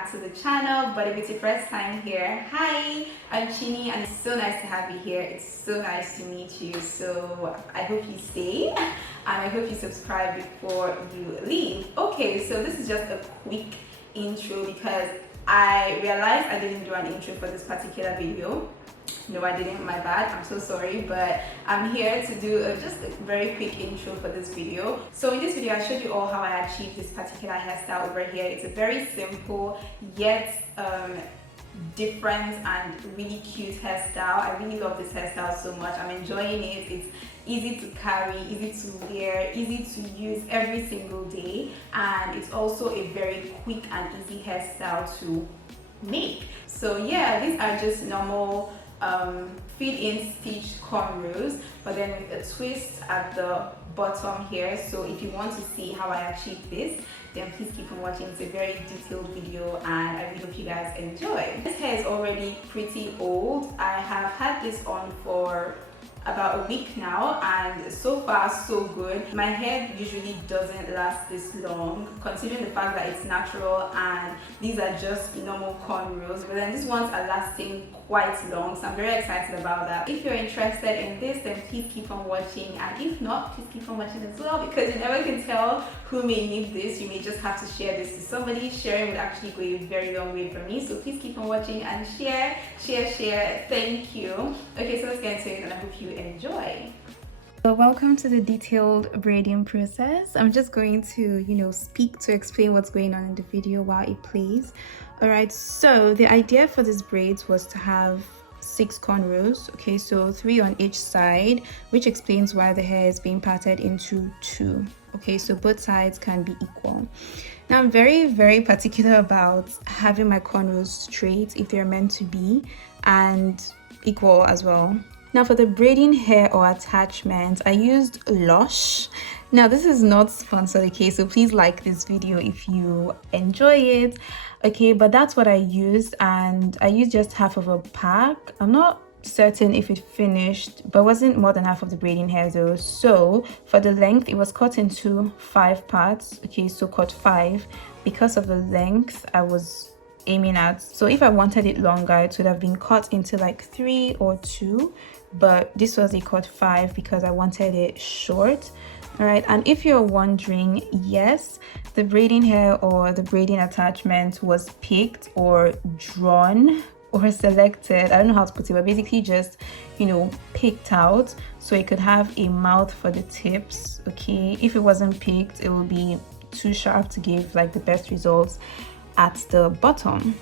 back to the channel, but if it's your first time here, hi, I'm Chini and it's so nice to have you here. It's so nice to meet you. So I hope you stay and I hope you subscribe before you leave. Okay, so this is just a quick intro because I realized I didn't do an intro for this particular video. No, I didn't, my bad, I'm so sorry, but I'm here to do just a very quick intro for this video. So in this video, I showed you all how I achieved this particular hairstyle over here. It's a very simple yet different and really cute hairstyle. I really love this hairstyle so much. I'm enjoying it. It's easy to carry, easy to wear, easy to use every single day, and it's also a very quick and easy hairstyle to make. So yeah, these are just normal feed-in stitched cornrows, but then with a twist at the bottom here. So if you want to see how I achieved this, then please keep on watching. It's a very detailed video and I really hope you guys enjoy. This hair is already pretty old. I have had this on for about a week now and so far so good. My hair usually doesn't last this long considering the fact that it's natural and these are just normal cornrows, but then these ones are lasting quite long, so I'm very excited about that. If you're interested in this, then please keep on watching, and if not, please keep on watching as well, because you never can tell who may need this. You may just have to share this to somebody. Sharing would actually go a very long way for me, so please keep on watching and share. Thank you. Okay, so let's get into it and I hope you enjoy. So welcome to the detailed braiding process. I'm just going to speak to explain what's going on in the video while it plays. All right, so the idea for this braids was to have 6 cornrows, okay, so 3 on each side, which explains why the hair is being parted into 2. Okay, so both sides can be equal. Now I'm very particular about having my cornrows straight if they're meant to be, and equal as well. Now for the braiding hair or attachment, I used Lush. Now this is not sponsored, okay, so please like this video if you enjoy it, okay, but that's what I used, and I used just half of a pack. I'm not certain if it finished, but wasn't more than half of the braiding hair though. So for the length, it was cut into 5 parts, okay, so cut 5 because of the length I was aiming at. So if I wanted it longer, it would have been cut into like 3 or 2, but this was a cut 5 because I wanted it short. All right, and if you're wondering, yes, the braiding hair or the braiding attachment was picked or drawn or selected, I don't know how to put it, but basically just picked out so it could have a mouth for the tips. Okay, if it wasn't picked, it will be too sharp to give like the best results at the bottom.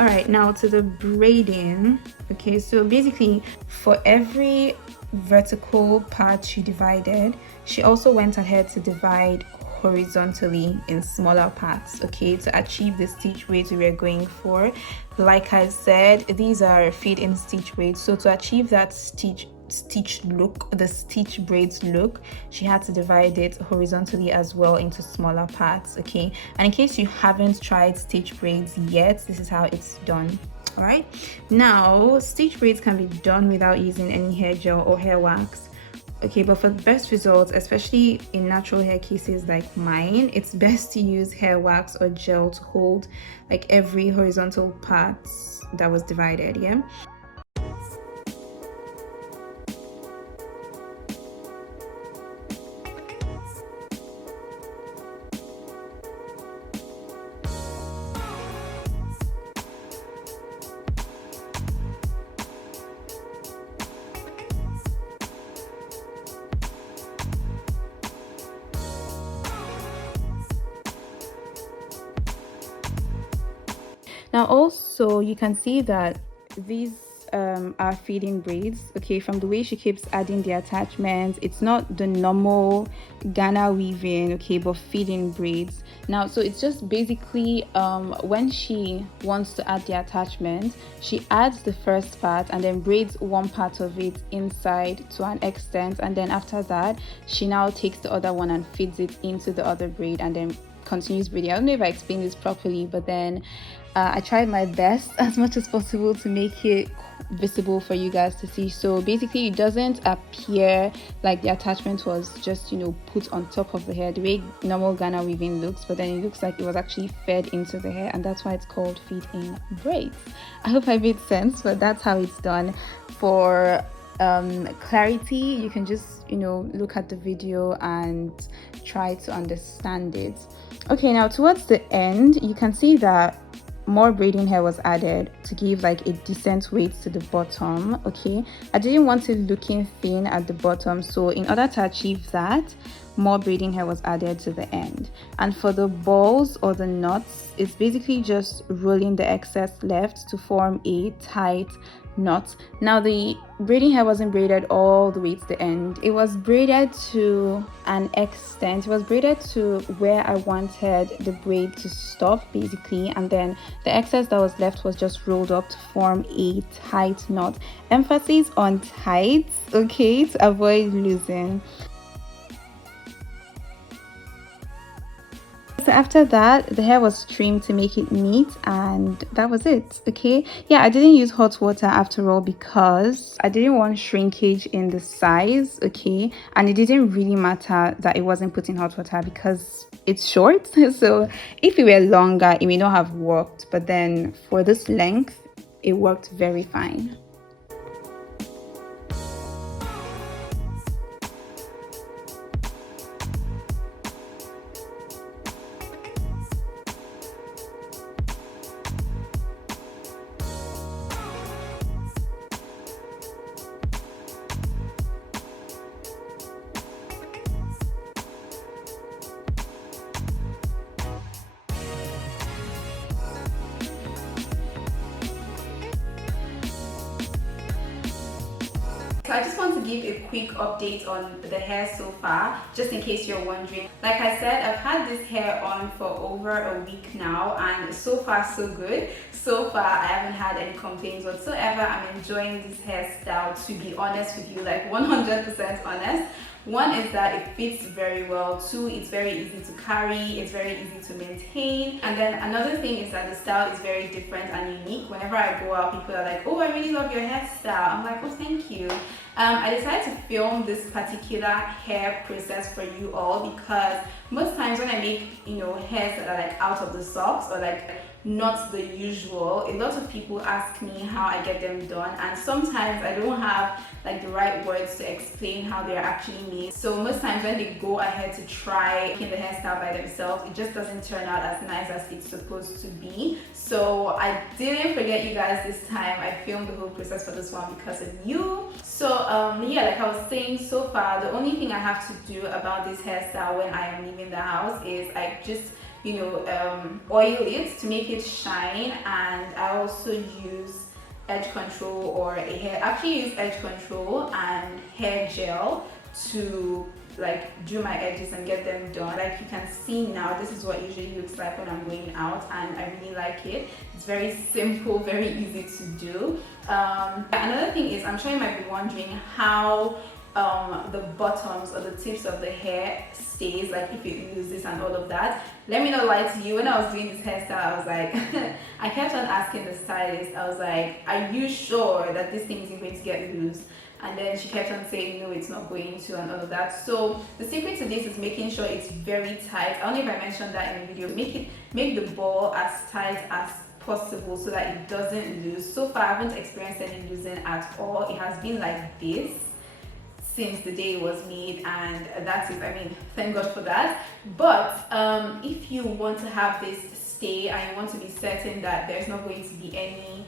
All right, now to the braiding. Okay, so basically for every vertical part she divided, she also went ahead to divide horizontally in smaller parts, okay, to achieve the stitch braids we were going for. Like I said, these are feed-in stitch braids, so to achieve that stitch look, the stitch braids look, she had to divide it horizontally as well into smaller parts, okay. And in case you haven't tried stitch braids yet, this is how it's done. All right, now stitch braids can be done without using any hair gel or hair wax, okay, but for the best results, especially in natural hair cases like mine, it's best to use hair wax or gel to hold like every horizontal part that was divided. Yeah. Now also you can see that these are feeding braids, okay, from the way she keeps adding the attachments. It's not the normal Ghana weaving, okay, but feeding braids. Now so it's just basically when she wants to add the attachment, she adds the first part and then braids one part of it inside to an extent, and then after that she now takes the other one and feeds it into the other braid and then continuous braiding. I don't know if I explained this properly, but then I tried my best as much as possible to make it visible for you guys to see. So basically it doesn't appear like the attachment was just, you know, put on top of the hair the way normal Ghana weaving looks, but then it looks like it was actually fed into the hair, and that's why it's called feed in braids. I hope I made sense, but that's how it's done. For clarity, you can just, you know, look at the video and try to understand it. Okay, now towards the end you can see that more braiding hair was added to give like a decent weight to the bottom. Okay, I didn't want it looking thin at the bottom, so in order to achieve that, more braiding hair was added to the end. And for the balls or the knots, it's basically just rolling the excess left to form a tight knot. Now the braiding hair wasn't braided all the way to the end. It was braided to an extent. It was braided to where I wanted the braid to stop basically, and then the excess that was left was just rolled up to form a tight knot. Emphasis on tight, okay, to avoid losing. So after that, the hair was trimmed to make it neat, and that was it. Okay, yeah, I didn't use hot water after all because I didn't want shrinkage in the size. Okay, and it didn't really matter that it wasn't put in hot water because it's short. So if it were longer, it may not have worked, but then for this length it worked very fine. So I just want to give a quick update on the hair so far, just in case you're wondering. Like I said, I've had this hair on for over a week now, and so far so good. So far I haven't had any complaints whatsoever. I'm enjoying this hairstyle, to be honest with you, like 100% honest. One is that it fits very well. Two, it's very easy to carry, it's very easy to maintain. And then another thing is that the style is very different and unique. Whenever I go out, people are like, oh, I really love your hairstyle. I'm like, oh, thank you. I decided to film this particular hair process for you all because most times when I make, you know, hairs that are like out of the socks or like not the usual, a lot of people ask me how I get them done, and sometimes I don't have like the right words to explain how they're actually made. So most times when they go ahead to try making the hairstyle by themselves, it just doesn't turn out as nice as it's supposed to be. So I didn't forget you guys this time. I filmed the whole process for this one because of you. So yeah, like I was saying, so far the only thing I have to do about this hairstyle when I am leaving the house is I just, you know, oil it to make it shine, and I also use edge control or a hair, actually use edge control and hair gel to like do my edges and get them done. Like you can see now, this is what it usually looks like when I'm going out, and I really like it. It's very simple, very easy to do. Another thing is, I'm sure you might be wondering how the bottoms or the tips of the hair stays, like if it loses and all of that. Let me not lie to you, when I was doing this hairstyle, I was like I kept on asking the stylist, I was like, are you sure that this thing isn't going to get loose? And then she kept on saying no, it's not going to, and all of that. So the secret to this is making sure it's very tight. I don't know if I mentioned that in the video. Make the ball as tight as possible so that it doesn't lose. So far I haven't experienced any losing at all. It has been like this since the day it was made, and that's it. I mean, thank God for that. But if you want to have this stay and you want to be certain that there's not going to be any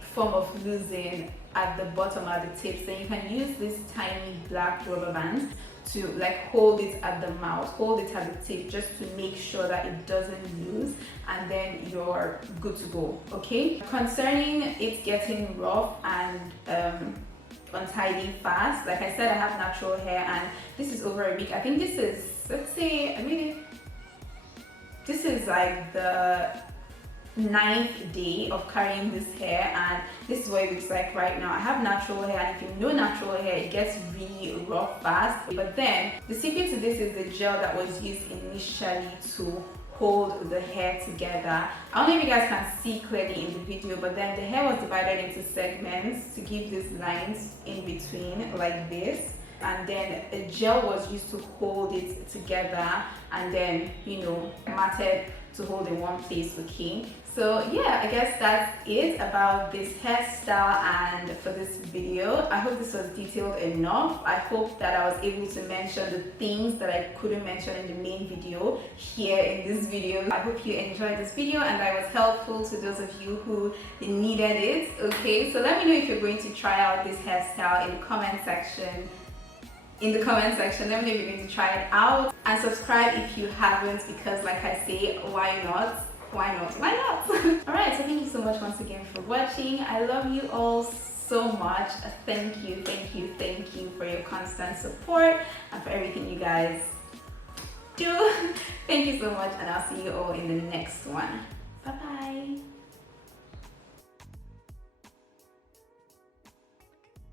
form of losing at the bottom, at the tips, then you can use this tiny black rubber band to like hold it at the mouth, hold it at the tip, just to make sure that it doesn't lose, and then you're good to go. Okay, concerning it getting rough and untidy fast, like I said, I have natural hair, and this is over a week. I think this is, let's say, I mean, this is like the 9th day of carrying this hair, and this is what it looks like right now. I have natural hair, and if you know natural hair, it gets really rough fast. But then the secret to this is the gel that was used initially to hold the hair together. I don't know if you guys can see clearly in the video, but then the hair was divided into segments to give these lines in between like this, and then a gel was used to hold it together, and then, you know, matted to hold in one place. Okay, so yeah, I guess that's it about this hairstyle and for this video. I hope this was detailed enough. I hope that I was able to mention the things that I couldn't mention in the main video here in this video. I hope you enjoyed this video and that was helpful to those of you who needed it. Okay, so let me know if you're going to try out this hairstyle in the comment section. Let me know if you're going to try it out, and subscribe if you haven't, because like I say, why not? All right, so thank you so much once again for watching. I love you all so much. Thank you for your constant support and for everything you guys do. Thank you so much, and I'll see you all in the next one. Bye bye.